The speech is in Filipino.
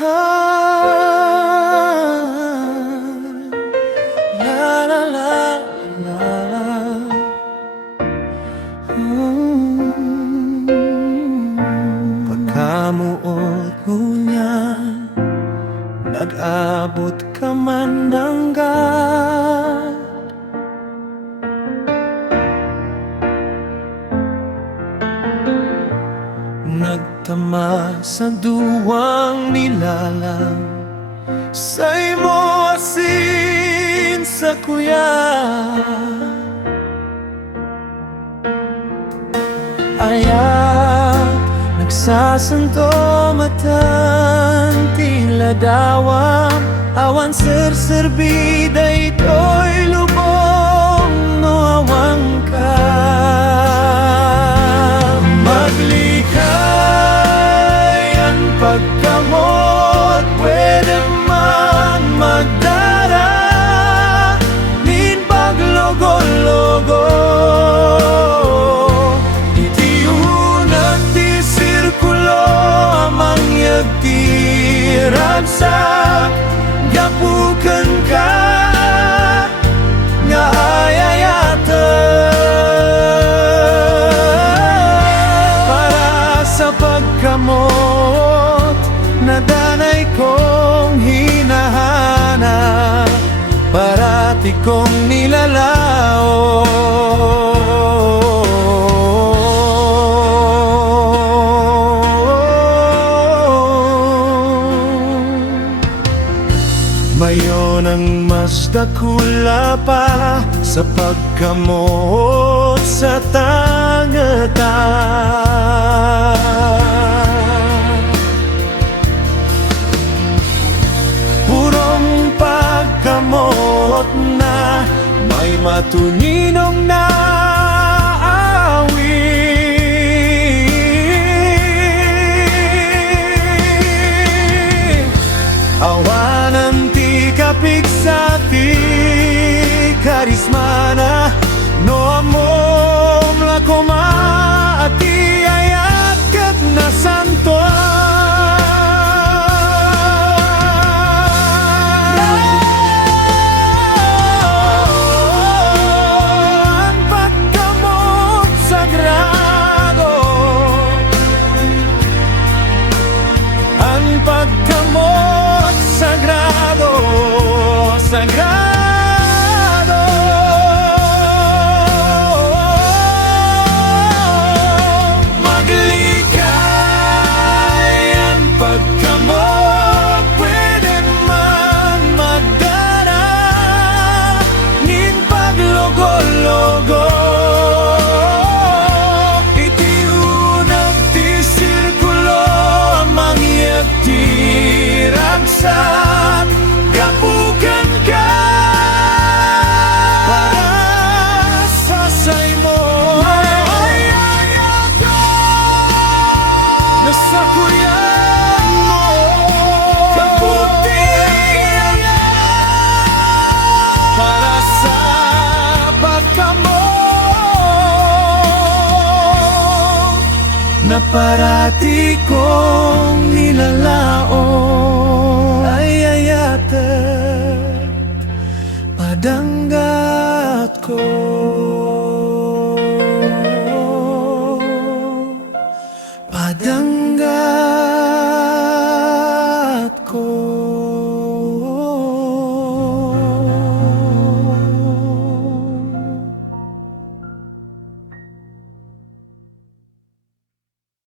La la la la la. Pagkamuot mo niya, nag-abot ka man ng gat. Nagtama sa duwang nilalang, say mo asin sa kuya. Ayak, nagsasanto matan, tila dawang awan serserbida ito'y lubong no awang ka. Maglikay ang pagkamot, pwede man magdara, nin paglogo-logo. Itiunan ti sirkulo amang yagtiragsak, gapukan ka nga ayayatan. Para sa pagkamot na danay kong hinahanap, parati kong nilalao. Mayon ang mas dakula pa sa pagkamot sa tangata. Purong pagkamot na may matuninong na awit. Awanan ti kapigsati karismana, no amom la koma ati ayat kat na santo. Ang pagkamot sagrado, ang pagkamot sagrado, sagrado. Maglikay ang pagkamot, pwede man magdara, nin paglogo-logo. Itiunag ti sirkulo amang yagtiragsak, gapukan ka para sa say mo. Nasa kuyan mo kaputi para sa pagkamot na parati kong nilalaon. Ayayatan padanggat ko, padanggat